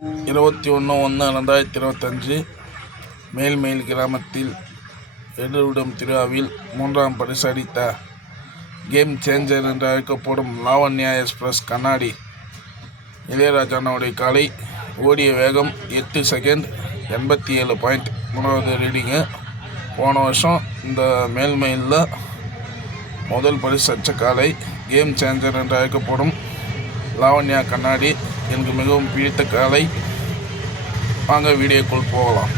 21/1/2025 மேல்மயில் கிராமத்தில் எழுவிடும் திருவிழாவில் 3ஆம் பரிசு அடித்த கேம் சேஞ்சர் என்று அழைக்கப்படும் லாவண்யா எக்ஸ்பிரஸ் கண்ணாடி இளையராஜாவுடைய காலை ஓடிய வேகம் 8 செகண்ட் 87.3 ரீடிங்கு. போன வருஷம் இந்த மேல்மயிலில் முதல் பரிசு அடித்த காலை கேம் சேஞ்சர் என்று அழைக்கப்படும் லாவண்யா கண்ணாடி எனக்கு மிகவும் பிடித்த காலை. வாங்க வீடியோக்குள் போகலாம்.